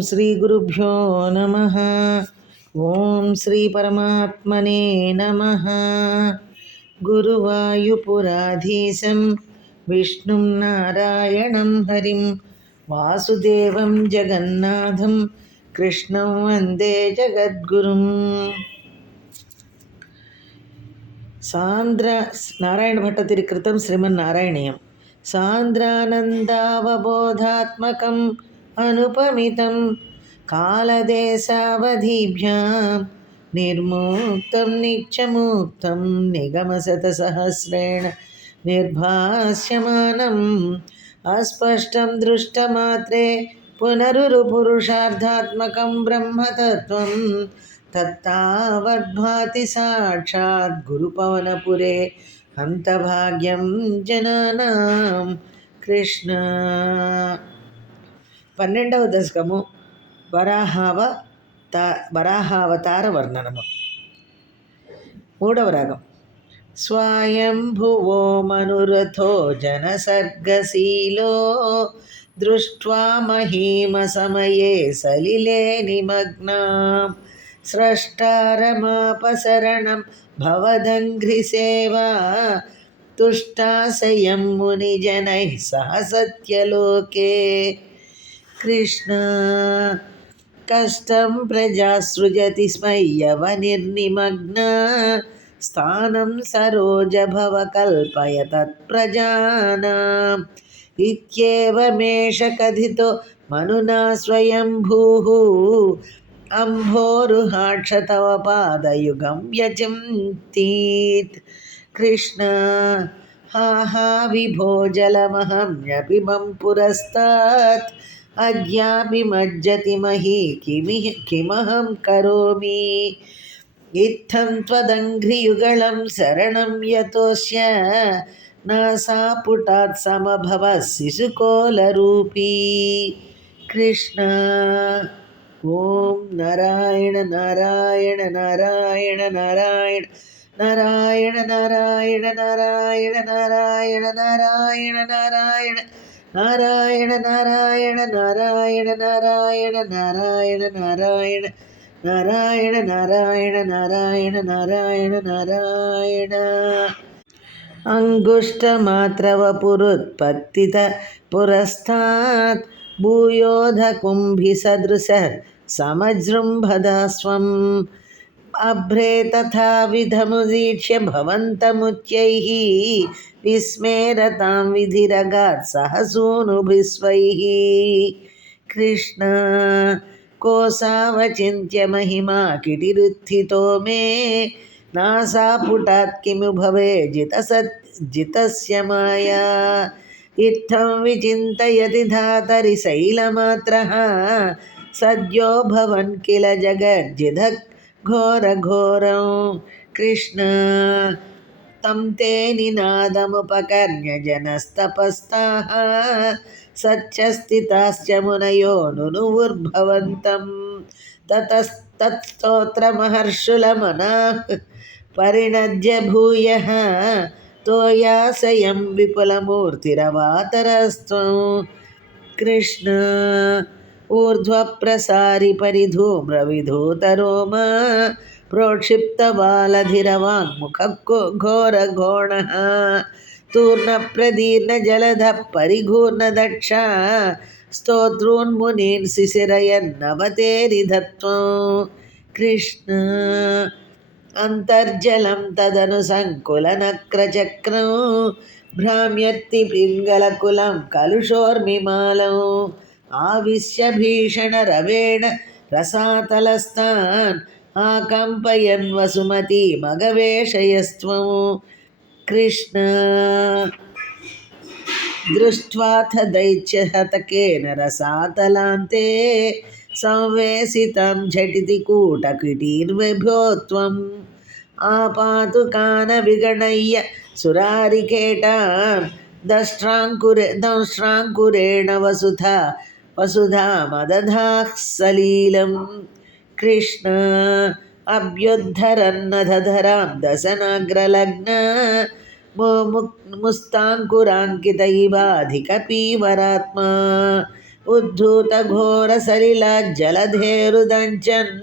శ్రీగురుభ్యో నమ. ఓం శ్రీ పరమాత్మనే నమ. గురువాయుపురాధీశం విష్ణుం నారాయణం హరిం వాసుదేవం జగన్నాథం కృష్ణం వందే జగద్గురుం. సాంద్ర నారాయణ భట్టతిరి కృతం శ్రీమన్నారాయణీయం. సాంద్రానందావబోధాత్మకం అనుపమితం కాలదేశావధిభ్యాం నిర్ముక్తం నిత్యముక్తం నిగమశతసహస్రేణ నిర్భాస్యమానం అస్పష్టం దృష్టమాత్రే పునరుపురుషార్థాత్మకం బ్రహ్మతత్వం తత్తావద్భాతి సాక్షాత్ గురుపవనపురే హంతభాగ్యం జనానాం కృష్ణ పన్నెండవ దశకము వరాహావ తా వరాహావతార వర్ణనము. మూడవ రాగం. స్వయంభువో మనురథో జనసర్గశీలో దృష్ట్వా మహీమ సమయే సలిలే నిమగ్నా. స్రష్టారమాపసరణం భవదంఘ్రిసేవా తుష్టాశయం कृष्ण। कष्टं प्रजा सृजति स्म यवनिर्निमग्न। स्थानं सरोजभवकल्पय तत्प्रजानाम् इत्येवमेष कथितो मनुना स्वयम्भूः। अम्भोरुहाक्ष तव पादयुगं यजन्तीत् कृष्ण। हा हा, विभो जलमहं न्यपिमं पुरस्तात्। अद्यापि मज्जति मही किमि किमहं करोमि इत्थं त्वदङ्घ्रियुगलं शरणं यतोऽस्य नासापुटात् समभवः शिशुकोलरूपी कृष्ण ॐ नारायण नारायण नारायण नारायण नारायण नारायण नारायण नारायण नारायण नारायण नारायण नारायण नारायण नारायण नारायण नारायण नारायण नारायण नारायण नारायण नारायण अङ्गुष्टमात्रवपुरुत्पत्तित पुरस्तात् भूयोधकुम्भिसदृश समजृम्भदा स्वम् अभ्रे तथा विधमुदीक्ष्य भवन्तमुच्चैः विस्मेरतां विधिरगात् सहसूनुभिस्वैः। कृष्ण कोऽसावचिन्त्य महिमा किटिरुत्थितो मे। नासापुटात् किमु भवे जितसत् जितस्य माया। इत्थं विचिन्तयति धातरि शैलमात्रः सद्यो भवन् किल जगज्जिधक् घोर घोर कृष्ण तम ते निनादमुपकर्ण्य जनस्तपस्ताः सच्चस्थिताश्च मुनयो नुनुर्भवन्तं ततस्तत्स्तोत्रमहर्षुलमनाः परिणज्य भूयः तोयासयं विपुलमूर्तिरवातरस्त्वं कृष्ण ఊర్ధ్వప్రసారి పరిధూమ్రవిధూతరోమ प्रोक्षिप्तबालधिरवाङ्मुखघोरघोणः तूर्णप्रदीर्णजलधः परिघूर्णदक्ष स्तोतॄन्मुनीन् शिशिरयन्नवतेरिधत्वं कृष्ण अन्तर्जलं तदनुसङ्कुलनक्रचक्रं भ्राम्यत्ति पिङ्गलकुलं कलुषोर्मिमालौ आविश्य भीषणरवेण रसातलस्तान् आकम्पयन् वसुमती मगवेशयस्त्वं कृष्ण दृष्ट्वाथ दैत्यहतकेन रसातलान्ते संवेशितं झटिति कूटकिटीर्विभो त्वम् आपातु कानविगणय्य सुरारिकेटान् दष्ट्राङ्कुरे दंष्ट्राङ्कुरेण वसुधा वसुधा मदधा सलीलं कृष्ण अभ्युद्धरन्नधरां दशनाग्रलग्न मुस्ताङ्कुराङ्कितैवाधिकपीवरात्मा उद्धूतघोरसलिलज्जलधेरुदञ्चन्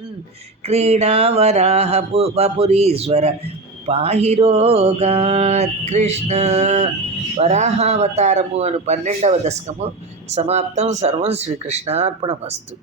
क्रीडावराह वपुरीश्वर పాహిరోగాత్ కృష్ణ. వరాహావతారము అను పన్నెండవ దశకము సమాప్తం. సర్వం శ్రీకృష్ణార్పణ వస్తు